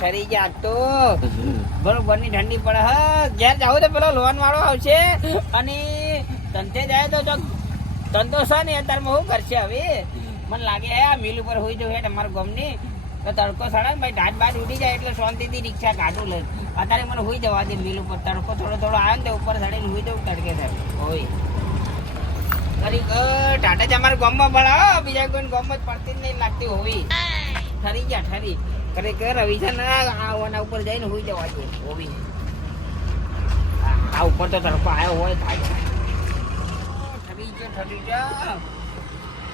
ઠરી ગયા તો બરોબર ની ઠંડી પડે હ ઘેર જાવ તો પેલો લોન વાળો આવશે અને ધંધે જાય તો ધંધો છે ને અત્યારમાં શું કરશે હવે મને લાગે હે આ મિલ ઉપર હોઈ જવું હે તમારા ગમની તો તડકો સડે ને ભાઈ ઢાટ બાટ ઉડી જાય એટલે શાંતિથી રિક્ષા કાઢું લે અત્યારે મને હોઈ જવા દે મિલ ઉપર તડકો થોડો આવે ને તો ઉપર ચડીને હોઈ જવું તડકે થાય હોય ખરી ટાટા જ અમારા ગામમાં ભણા બીજા કોઈ ગામમાં જ પડતી જ નહીં લાગતી હોવી ઠરી ગયા ઠરી ખરેખર રવિશન આના ઉપર જઈને હોઈ જવા દે હોવી આ ઉપર તો તડકો આવ્યો હોય થાય ઠરી ગયા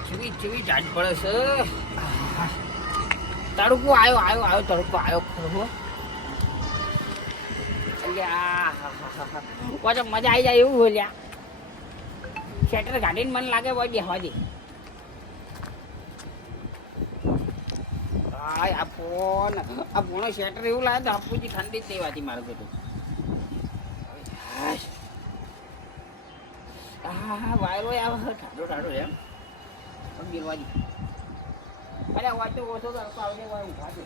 ચીવી ચીવી ઢાટ પડે છે તડકો આવ્યો તડકો આવ્યો ખરો એટલે મજા આવી જાય એવું બોલ્યા શેટર ગાડીને મને લાગે હોય બેહવા દે આ ફોનો શેટર એવું લાગે તો આપુજી ઠંડી જ દેવાથી મારું બધું હા વાયરો આવે ઠાડો એમ ગીરવા દે અરે વાત તો ઓછો તડકો આવજે ઉભા દે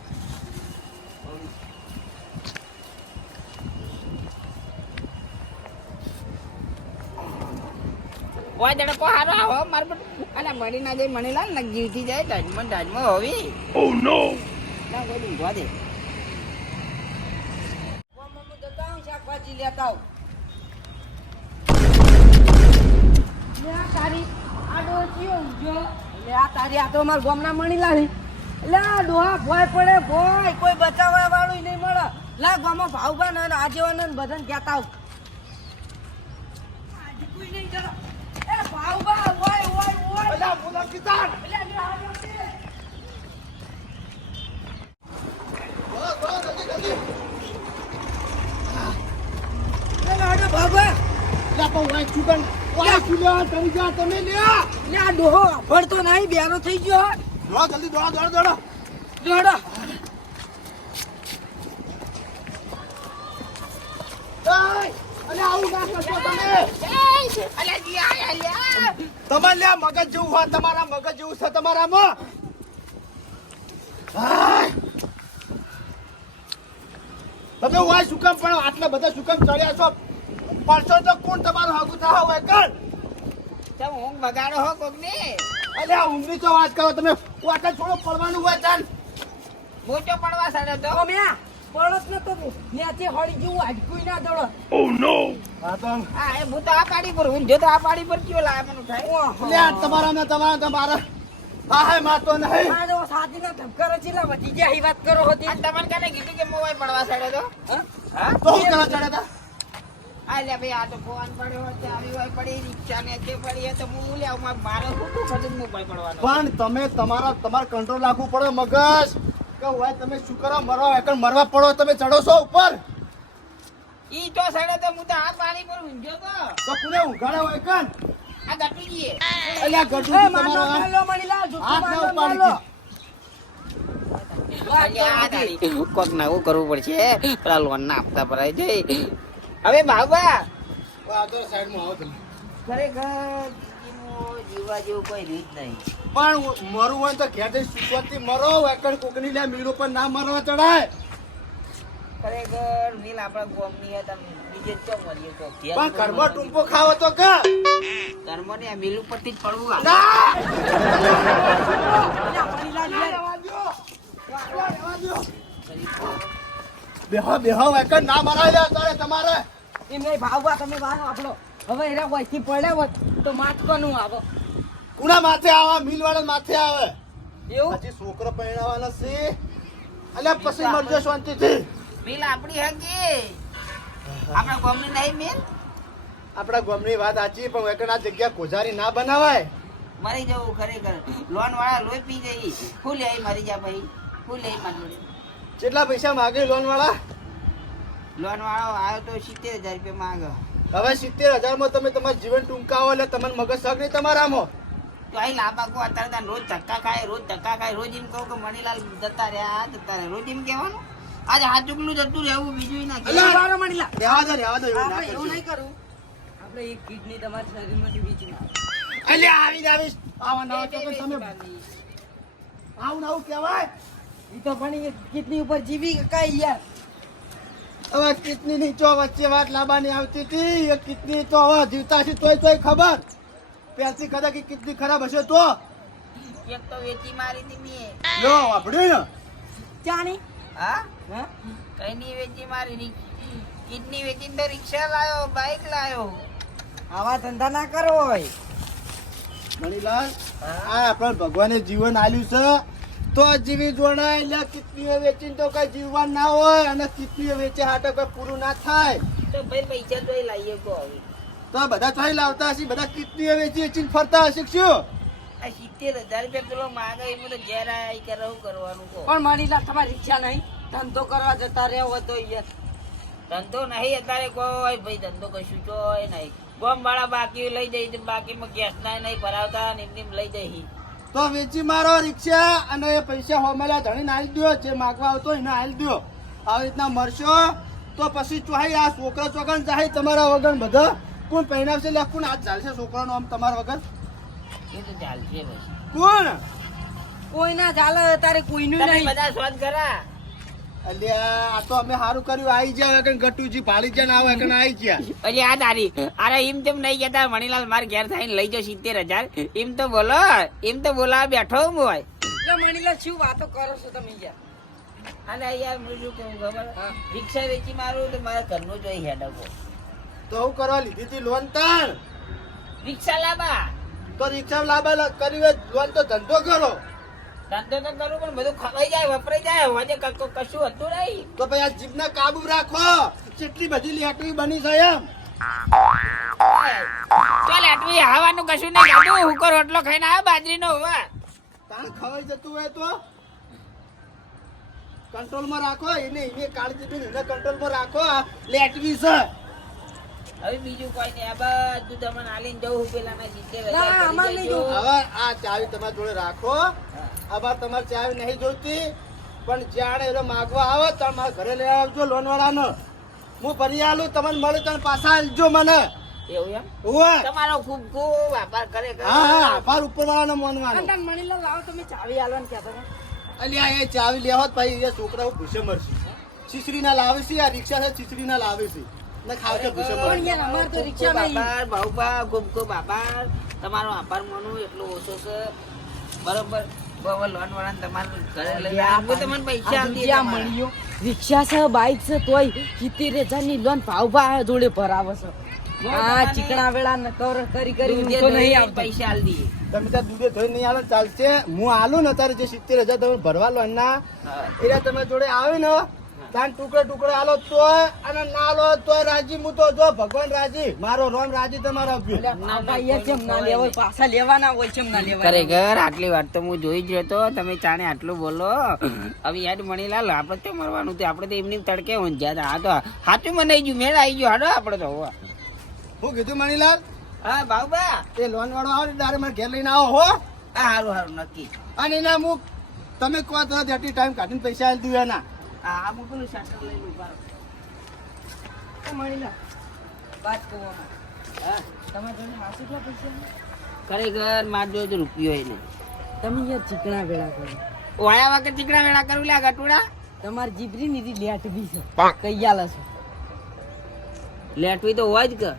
ઓય તડકો હારો આવો માર પર અલા મરી ના જાય મને લાલ ને જીવતી જાય ડાજમાં હોવી ઓ નો ના કોઈ ઊંઘવા દે મમ્મી જતા હું શાકભાજી લેતા આવ લે આ તારી આડો ચિયો ઊંઘ્યો લે આ તારી આ તો માર ગોમના મણી લાવી લે આ ડોહા ભોય પડે ભોય કોઈ બચાવવા વાળું નહીં મળે લા ગોમાં ભાવબા ને આજેવાને બધાને કહેતા આવ આજે કોઈ નહીં જરા ભાવબા ઓય અલા બોલા કિસાન ભણતો નહીં બેરો થઈ ગયો જલ્દી દોડો તમારે લે મગજ જેવું હોય તમારા મગજ જેવું છે તમારામાં તમે વાય સુકમ પણ આટલા બધા સુકમ ચડ્યા છો પડશો તો કોણ તમારું હાગું થા હોય કર તમે ઊંઘ બગાડો હો કોક ને અલે આ ઊંઘની તો વાત કરો તમે વાટા છોડો પડવાનું હોય ચાલ મોટો પડવા સાડે તો મેં પડત ન તો ન્યાથી હળી જેવું હાડકુઈ ના દોડો ઓ નો હા તો હા એ હું તો આ પાડી પર ઊંધો તો આ પાડી પર કયો લાય મને થાય લે તમારા હા માતો નહીં આ જો સાધીના ધબકારો ચીલા વધી ગયા ઈ વાત કરો હતી આ તમારે કાને કીધું કે મોવાય પડવા સાડે તો હા તો હું કરવા ચડ્યા હતા આ લે ભાઈ આ તો ફોન પડ્યો હતો આવી હોય પડી રિક્ષા ને તે પડી તો હું લે મારે ખોટું ખજું મોબાઈલ પડવાનો પણ તમે તમાર કંટ્રોલ રાખવું પડે મગજ કે હોય તમે શું કરો મરવા પડો તમે ચડો છો ઉપર ઈ તો સાડે તો હું તો આ પાણી પર ઊંઘ્યો તો કોને ઉઘાડે હોય કન આ ગટુજીએ અલ્યા ગટુજી તમારો માલો મણીલા હાથ ના ઉપાડી કોક નવું કરવું પડશે પેલા લોન ના આપતા ભરાય છે હવે બાબા આ તો સાઈડમાં આવો તમે ખરેખર જીવવા જેવું કોઈ રીત નહીં પણ મરવું હોય તો ઘેર જઈ સુખવાથી મરો એકડ કોકની લે મીરો પર ના મરવા ચડાય ખરેખર મિલ આપણા ગોમની હતા બીજે તો મરીએ તો પણ ઘરમાં ટૂંપો ખાવો તો કે કર્મો ને મિલ ઉપરથી જ પડવું બેહો એકડ ના મરાય લે અત્યારે તમારે એમ નહીં ભાવવા તમે વારો આપણો હવે એના વયથી પડ્યા હોત તો માથકોનું આવો કુણા માથે આવે મિલ વાળા માથે આવે એવું હજી છોકરો પરણાવવાનો છે અલ્યા પછી મરજો શાંતિથી મિલ આપણી હકી આપણા ગોમની નહીં મિલ આપણા ગામની વાત સાચી પણ એકડ આ જગ્યા કોજારી ના બનાવાય મરી જવું ખરેખર લોન વાળા લોહી પી ગઈ ફૂલ આવી મરી જા ભાઈ ફૂલ આવી મારી કેટલા પૈસા માગે લોન વાળા લોન વાળો આવ્યો તો 70,000 રૂપિયા માંગે હવે 70,000 માં તમે તમારું જીવન ટૂંકાવો એટલે તમને મગજ શક નહીં તમારામાં તો અહીં લાંબા કો અત્યારે રોજ ધક્કા ખાય રોજ એમ કહું કે મણીલાલ જતા રહ્યા રોજ એમ કહેવાનું આજે હાથ ચૂકલું જતું રહેવું બીજું ના વારો મણીલા રહેવા દો એવું ના આપણે એવું કરજો. નહીં કરું આપણે એક કિડની તમારા શરીરમાંથી વીચી અલ્યા આવીશ આવા નવા ચોકન તમે આવું કહેવાય ઈ તો પણ એ કિડની ઉપર જીવી કે કાંઈ યાર. હવે કિડની ની ચો વચ્ચે વાત લાવવાની આવતી હતી. એ કિડની તો હવે જીવતા છે તોય ખબર. પેલથી કદાચ કે કિડની ખરાબ હશે તો એક તો વેચી મારી હતી મેં. લો વાપડ્યું ને. ચાની હા હા કઈ ની વેચી મારી કિડની વેચીને તો રિક્ષા લાયો, બાઇક લાયો. આવા ધંધા ના કરો હોય. મણીલાલ આ આપણ ભગવાને જીવન આલ્યું છે તો જીવી જોણાય. એટલે કિડનીઓ વેચીને તો કઈ જીવવાનું ના હોય, અને કિડનીઓ વેચે હાટે કોઈ પૂરું ના થાય. તો ભાઈ પૈસા તો લાવીએ કો હવે. તો બધા ચોઈ લાવતા હશે, બધા કિડનીઓ વેચીને ફરતા હશે કે શું? આ 70,000 રૂપિયા પેલો માગે એમાં તો ઘેર આયા ઈ કરે શું કરવાનું કો. પણ મણીલા તમારી ઈચ્છા નહીં ધંધો કરવા જતા રહેવો તો યાર. ધંધો નહીં અત્યારે કોઈ ભાઈ, ધંધો કશું ચોય નહીં. ગોમ વાળા બાકી લઈ જઈ, બાકીમાં ગેસ ના નહીં ભરાવતા ને એમ લઈ જઈ. તો વેચી મારો રિક્ષા, અને એ પૈસા હોમેલા ધણીને આલી દો. જે માગવા આવતો એને આલી દો. આવી રીતના મરશો તો પછી ચોહાઈ આ છોકરા ચોકન ચાહે તમારા વગર બધા કોણ પહેરાવશે? લે કોણ હાથ ચાલશે છોકરાનો આમ તમારા વગર? એ તો ચાલશે પછી. કોણ? કોઈ ના ચાલે તારે કોઈનું તમે નહીં. બધા શોધ કરા. અલ્યા આ તો અમે સારું કર્યું, આવી જાય કે ગટુજી ભાળી જાય ને આવે કે આવી ગયા. અરે આ તારી અરે એમ તેમ નહીં કહેતા મણીલાલ માર ઘેર થઈને લઈ જાઓ 70,000. એમ તો બોલો, એમ તો બોલાવા બેઠો હું હોય. એટલે મણીલા શું વાતો કરો છો તમે યાર? અને યાર હું શું કહું ખબર, રિક્ષા વેચી મારું તો મારા ઘરનું જોઈ હેડકો. તો હું કરવા લીધી હતી લોન તાણ? રિક્ષા લાવવા તો રિક્ષા લાંબા કર્યું હોય લોન તો ધંધો કરો. ધંધો તો કરું પણ બધું ખવાઈ જાય, વપરાઈ જાય. હવે કશું હતું નહીં. તો પછી આ જીભના કાબુ રાખો. કેટલી બધી લેટવી બની છે એમ. ચાલ આટલું હવાનું કશું નહીં ખાધું. હુકો રોટલો ખાઈને આવ્યો બાજરીનો હોવા. તાણ ખવાઈ જતું હોય તો કંટ્રોલમાં રાખો. એને કાળજી બી એને કંટ્રોલમાં રાખો. લેટવી છે. હવે બીજું કોઈ નહીં. આ બધું તમને આલીને જવું પેલા ના, અમારે નહીં જવું. હવે આ ચાવી તમારી જોડે રાખો. આભાર, તમારે ચાવી નહીં જોઈતી, પણ જાણે એનો માગવા આવે તો મારા ઘરે લઈ આવજો લોન વાળાનો. હું ભરી આલું, તમને મળે તમે પાછા આલજો મને. એવું એમ ઓવે. તમારો ખૂબ ખૂબ આભાર કરે. હા આભાર ઉપર વાળાનો માનવાનો. કંટાળ મણીલા લાવો તમે ચાવી આલવાનું કહેતા હતા. અલ્યા એ ચાવી લેવત ભાઈ, એ છોકરાઓ ભૂસે મરશે. છીછરી ના લાવે છે, આ રિક્ષા છે છીછરી ના લાવે છે ને ખાવશે ભૂસે પણ મરશે. યાર અમારે તો રિક્ષા નહીં. આભાર બાઉબા, ખૂબ ખૂબ આભાર. તમારો આભાર માનું એટલો ઓછો છે. બરોબર લોન વાળા તમારે ઘરે લઈ આવું તમને પૈસા આપી દે તમારે. મળ્યો રિક્ષા છે બાઈક છે તોય 70,000 ની લોન ભાવભા જોડે ભરાવે છે. આ ચીકણા વેળા ન કરી દૂધે તો નહીં ધોઈને આવતો. પૈસા આલી દઈએ. તમે ત્યાં દૂધે ધોઈ નહીં આલો ચાલશે. હું આલું ને તારે જે 70,000 તમે ભરવા લોન ના એના તમે જોડે આવે ને ત્યાં ટુકડે આલો તોય અને ના આલો તોય રાજી. હું તો જો ભગવાન રાજી, મારો રોમ રાજી, તમારો એટલે ભાવભા યાર કેમ ના લેવાય? પાછા લેવાના હોય કેમ ના લેવાય? ખરેખર આટલી વાત તો હું જોઈ જ રહ્યો. તમે ચાણે આટલું બોલો. હવે યાદ મણીલાલ આપણે તો મરવાનું હતું. આપણે તો એમની તડકે ઊંઝ્યા હતા. આ તો સાચું મને ગયું, મેળ આવી ગયો. હાડો આપણે તો હોવા. હું કીધું મણીલાલ, હા બાઉબા, એ લોન વાળો આવે ત્યારે મારે ઘેર લઈને આવો હો. હા સારું સારું નક્કી. અને એના હું તમે કહો તો જેટલી ટાઈમ કાઢીને પૈસા આલી દઉં એના. હા હું પેલું શાસન લઈને ઉભા રહો. એ મણીલા વાત કહું આમાં. હા તમારા જોડે હાસુ કેટલા પૈસા છે? ખરેખર માર જોડે તો રૂપિયો ય નહીં. તમે યાર ચીકણા વેળા કરો. વાયા વાકે ચીકડા વેળા કરું લ્યા ગટુડા. તમારી જીબરી ની લેટ બી છે કઈ આલે છે. લેટવી તો હોય જ કે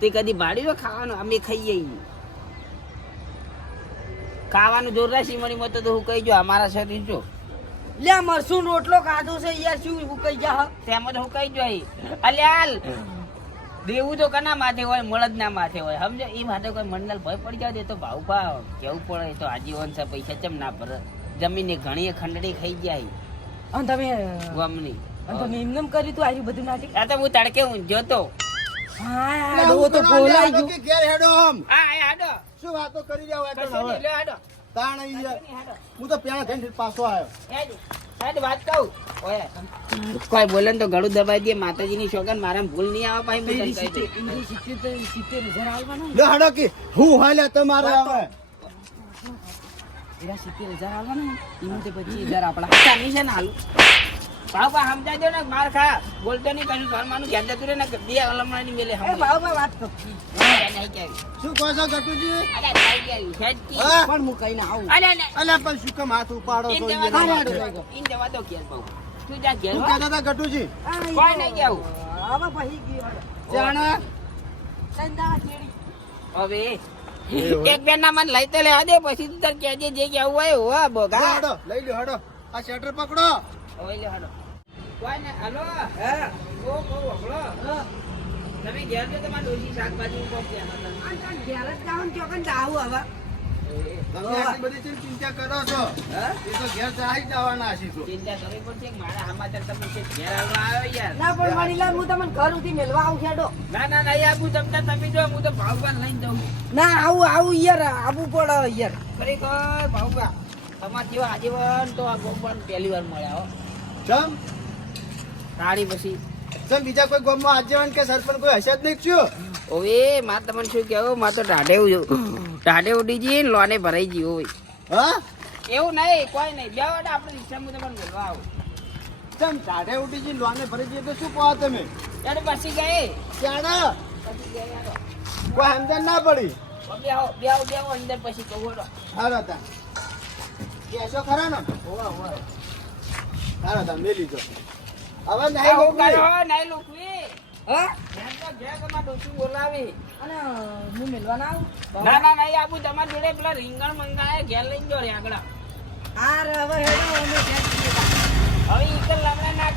તે કદી ભાડ્યું ખાવાનું અમે ખાઈએ ઈ. ખાવાનું જોરદાર સીમણીમાં તો હું કહી જો અમારા શરીર જો લે મરસું રોટલો ખાધો છે યાર શું હું કઈ જા. તેમાં તો હું કહી જો અલ્યાલ દેવું તો કના માથે હોય, મળદ ના માથે હોય. સમજો એ માટે કોઈ મંડળ ભય પડી જાય તો ભાવ ભાવ કેવું પડે. તો આજીવન છે પૈસા ચમ ના ભરે. જમીને ઘણી ખંડડી ખાઈ જાય અને તમે ગમની. અને તમે એમનેમ કર્યું તું આર્યું બધું નાટક. આ તો હું તડકે ઊંઝ્યો તો. હા એટલે યાર હું તો કરવા બોલાઈ લ્યા, ગયું. કે ઘેર હેડો આમ. હા હાડો શું વાતો કરી રહ્યા હોય કે કશો હવે? નહીં, લ્યો હાડો. તાણ ઈ યાર. હું તો પેલા થઈને પાછો આવ્યો. હેડ વાત કહું. ઓય કોઈ બોલે ને તો ગળું દબાઈ દે. માતાજીની સોગન મારા ભૂલ નહીં આવે પાછી હું તને કહી દઉં. 70,000 આલવાના લે હેડો કે હું હાલ્યા તમારે હવે. એરા 70,000 આલવાના એમાં તે 25,000 આપણા. ચાલી છે ને હાલું. ભાવભા સમજાજો ને માર ખા બોલતો નહીં કશું ઘરમાંનું ઘેર જતું રહે ને બે અલમણાની મેલે એ ભાવભા વાત કર શું કહો છો ગટુજી? પણ હું કહીને આવું અલ્યા પણ શું કામ હાથ ઉપાડો છો? ઈ એના માટે. જવા દો ઘેર ભાવ તું જા ઘેર શું હો. કહેતા હતા ગટુજી? કોઈ નહીં જાવું હવે પછી ગયો જાણે સંદા ચેડી હવે એક બેન ના મને લઈ તો લેવા દે પછી તું તાર કહેજે જે કેવું હોય હો બોગા હડો લઈ લ્યો હડો આ શટર પકડો. હવે લે હાલો કોઈ ને હાલો હા ઓ કો વખડો તમે ઘેર જો તમાર ડોસી શાકભાજી ઉપર છે આ ઘેર જ જાઉં ચોકન જાવું હવે તમે આટલી બધી ચીજ ચિંતા કરો છો હા એ તો ઘેર જાય જ જવાના હશી તો. ચિંતા કરવી પડશે કે મારા સમાચાર તમે છે ઘેર આવવા આવ્યો યાર ના પણ વડીલા હું તમને ઘર ઉઠી મેલવા આવું છેડો ના ના નહીં આપું તમને તમે જો હું તો ભાવભાન લઈને જાઉં ના આવું યાર આવું પડે યાર ખરેખર ભાવભા તમારા જેવા આજીવન તો આ ગોપાલ પહેલી વાર મળ્યા હો ચમ તાળી પછી ચમ બીજા કોઈ ગામમાં આગેવાન કે સરપંચ કોઈ હશે જ નહીં છું. ઓવે માં તમને શું કહેવું માં તો ટાઢે ઉડી જઈએ ને લોને ભરાઈ ગઈ હોય હા એવું નહીં કોઈ નહીં બે વાડે આપણે રિક્ષામાં તમને બોલવા આવું ચમ ટાઢે ઉઠી જઈને લોને ભરી જઈએ તો શું કહો તમે? ત્યારે પછી ગયે ચાણા પછી ગયા યાર કોઈ સમજણ ના પડી. બે આવો અંદર પછી કહું હારો તા કેશો ખરા ને? હોવા હોવા હારો તા મેલી જો હવે નહીં આવું લોકવી. કરો નહીં લુકવી હા ઘેર તો ઘેર તમારે ડોસી બોલાવી અને હું મેલવા ના આવું ના ના નહીં આપું તમારી જોડે પેલા રીંગણ મંગાય ઘેર લઈને જો રે આગળ હાર હવે હેડો અમે ઘેર જઈએ. હવે ઈકલ લામડા ના